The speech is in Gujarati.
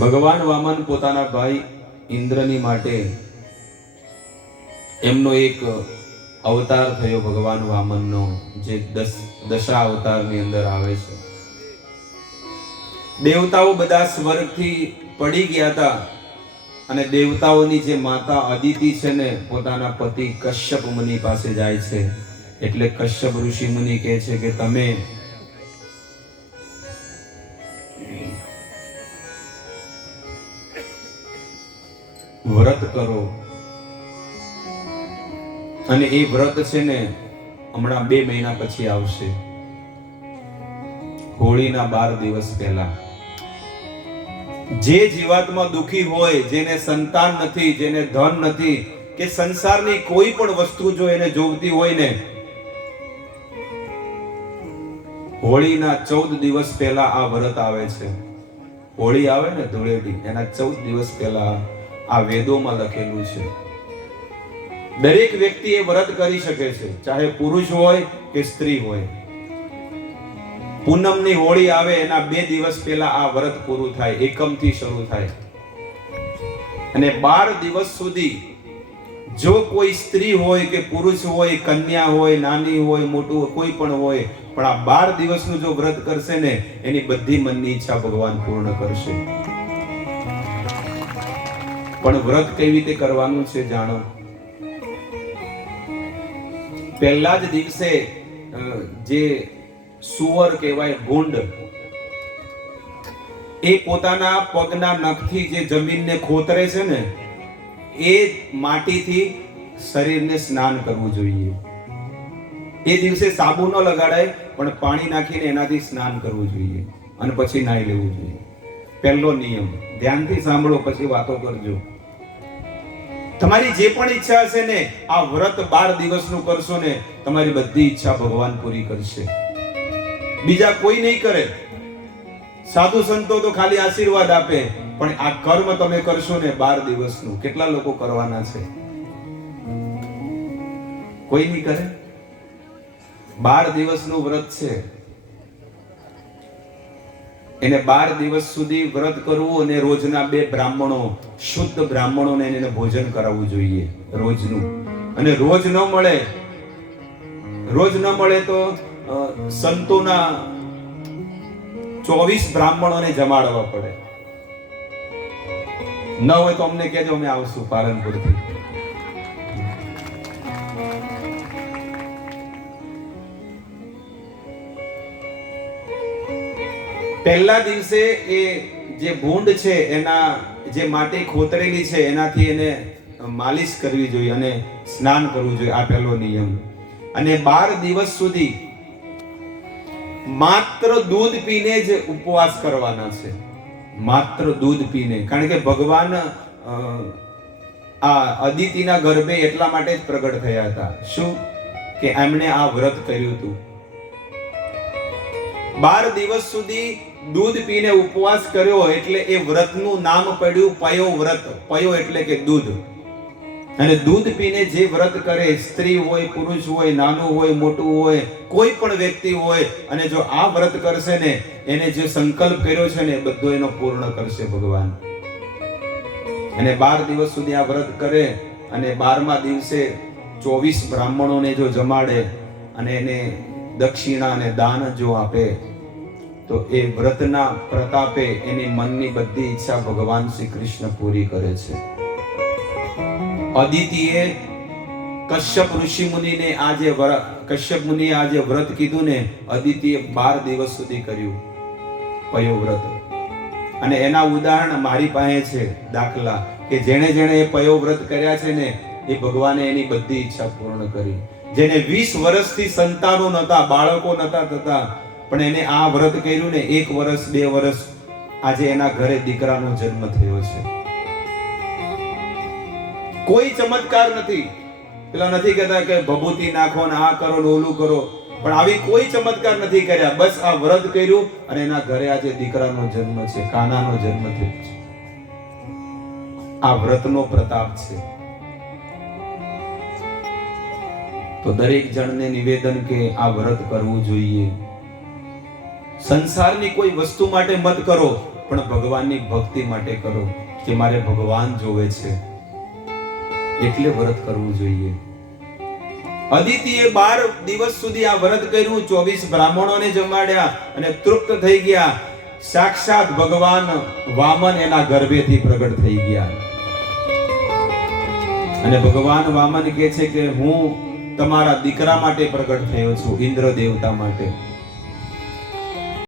ભગવાન વામન પોતાના ભાઈ ઇન્દ્રની માટે એમનો એક અવતાર થયો ભગવાન વામનનો, જે દશા અવતારની અંદર આવે છે. દેવતાઓ બધા સ્વર્ગથી પડી ગયા હતા અને દેવતાઓની જે માતા અદિતિ છે ને, પોતાના પતિ કશ્યપ મુનિ પાસે જાય છે. એટલે કશ્યપ ઋષિ મુનિ કહે છે કે તમે વ્રત કરો, અને એ વ્રત છે ને હમણાં 2 મહિના પછી આવશે, હોળીના 12 દિવસ પહેલા. જે જીવાત્મા દુખી હોય, જેને સંતાન નથી, જેને ધન નથી, કે સંસારની કોઈ પણ વસ્તુ જો એને જોવતી હોય ને, હોળીના 14 દિવસ પહેલા આ વ્રત આવે છે. હોળી આવે ને ધૂળેટી, એના 14 દિવસ પહેલા આ વેદોમાં લખેલું છે. દરેક વ્યક્તિ એ વ્રત કરી શકે છે, ચાહે પુરુષ હોય કે સ્ત્રી હોય. પૂનમની હોળી આવે એના 2 દિવસ પહેલા આ વ્રત પૂરું થાય, એકમથી શરૂ થાય. અને 12 દિવસ સુધી જો કોઈ સ્ત્રી હોય કે પુરુષ હોય, કન્યા હોય, નાની હોય, મોટું કોઈ પણ હોય, પણ આ 12 દિવસનું જો વ્રત કરશે ને, એની બધી મનની ઈચ્છા ભગવાન પૂર્ણ કરશે. પણ વ્રત કેવી રીતે કરવાનું છે જાણો. પહેલા જ દિવસે જે સુવર કહેવાય, ભૂંડ, એ પોતાના પગના નખથી જે જમીનને ખોતરે છે ને, એ માટીથી શરીરને સ્નાન કરવું જોઈએ. એ દિવસે સાબુ ન લગાડાય, પણ પાણી નાખીને એનાથી સ્નાન કરવું જોઈએ અને પછી નાહી લેવું જોઈએ. પહેલો નિયમ. ધ્યાનથી સાંભળો, પછી વાતો કરજો. તમારી જે પણ ઈચ્છા હશે ને, આ વ્રત 12 દિવસનું કરશો ને, તમારી બધી ઈચ્છા ભગવાન પૂરી કરશે. બીજા કોઈ નહીં કરે. સાધુ સંતો તો ખાલી આશીર્વાદ આપે, પણ આ કર્મ તમે કરશો ને 12 દિવસનું, કેટલા લોકો કરવાના છે? કોઈ નહીં કરે. 12 દિવસનું વ્રત છે. એને 12 દિવસ સુધી વ્રત કરવું, અને રોજના 2 બ્રાહ્મણો, શુદ્ધ બ્રાહ્મણોને એને ભોજન કરાવવું જોઈએ રોજનું. અને રોજ ન મળે તો સંતોના 24 બ્રાહ્મણોને જમાડવા પડે. ન હોય તો અમને કહેજો, અમે આવશું પાલનપુરથી. પહેલા દિવસે એ જે ભૂંડ છે, એના જે માટી ખોતરેલી છે, એનાથી એને માલિશ કરવી જોઈએ અને સ્નાન કરવું જોઈએ. આ પહેલો નિયમ. અને 12 દિવસ સુધી માત્ર દૂધ પીને જ ઉપવાસ કરવાના છે. માત્ર દૂધ પીને. કારણ કે ભગવાન આ અદિતિના ગર્ભે એટલા માટે જ પ્રગટ થયા હતા. શું? કે એમણે આ વ્રત કર્યું હતું. 12 દિવસ સુધી દૂધ પીને ઉપવાસ કર્યો, એટલે એ વ્રતનું નામ પડ્યું પયો વ્રત. પયો એટલે કે દૂધ. અને દૂધ પીને જે વ્રત કરે, સ્ત્રી હોય, પુરુષ હોય, નાનું હોય, મોટું હોય, કોઈ પણ વ્યક્તિ હોય, અને જો આ વ્રત કરશે ને, એને જે સંકલ્પ કર્યો છે ને, એ બધો એનો પૂર્ણ કરશે ભગવાન. અને 12 દિવસ સુધી આ વ્રત કરે, અને 12મા દિવસે 24 બ્રાહ્મણોને જો જમાડે અને એને દક્ષિણા અને દાન જો આપે, તો એ વ્રતના પ્રતાપે એની મનની બધી ઈચ્છા ભગવાન શ્રી કૃષ્ણ પૂરી કરે છે. અદિતિએ કશ્યપ ઋષિ મુનિને કશ્યપ મુનિએ આ જે વ્રત કીધું ને, અદિતિએ 12 દિવસ સુધી કર્યું પયો વ્રત. અને એના ઉદાહરણ મારી પાસે છે, દાખલા, કે જેણે એ પયો વ્રત કર્યા છે ને, એ ભગવાને એની બધી ઈચ્છા પૂર્ણ કરી. જેને 20 વર્ષથી સંતાનો નતા, બાળકો નતા થતા, પણ એને આ વ્રત કર્યું ને, 1 વર્ષ 2 વર્ષ, આજે એના ઘરે દીકરાનો જન્મ થયો છે. કોઈ ચમત્કાર નથી. પેલા નથી કહેતા કે ભભૂતિ નાખો ને આ કરો ને ઓલું કરો, પણ આવી કોઈ ચમત્કાર નથી કર્યા. બસ આ વ્રત કર્યું અને એના ઘરે આજે દીકરાનો જન્મ છે, કાનાનો જન્મ થયો છે. આ વ્રતનો પ્રતાપ છે. તો દરેક જણને નિવેદન કે આ વ્રત કરવું જોઈએ. સંસારની કોઈ વસ્તુ માટે મત કરો, પણ ભગવાનની ભક્તિ માટે કરો કે મારે ભગવાન જોવે છે, એટલે વ્રત કરવું જોઈએ. અદિતિએ 12 દિવસ સુધી આ વ્રત કર્યું, 24 બ્રાહ્મણોને જમાડ્યા અને તૃપ્ત થઈ ગયા. સાક્ષાત ભગવાન વામન એના ગર્ભેથી પ્રગટ થઈ ગયા. અને ભગવાન વામન કહે છે કે હું તમારા દીકરા માટે પ્રગટ થયો છું, ઇન્દ્ર દેવતા માટે.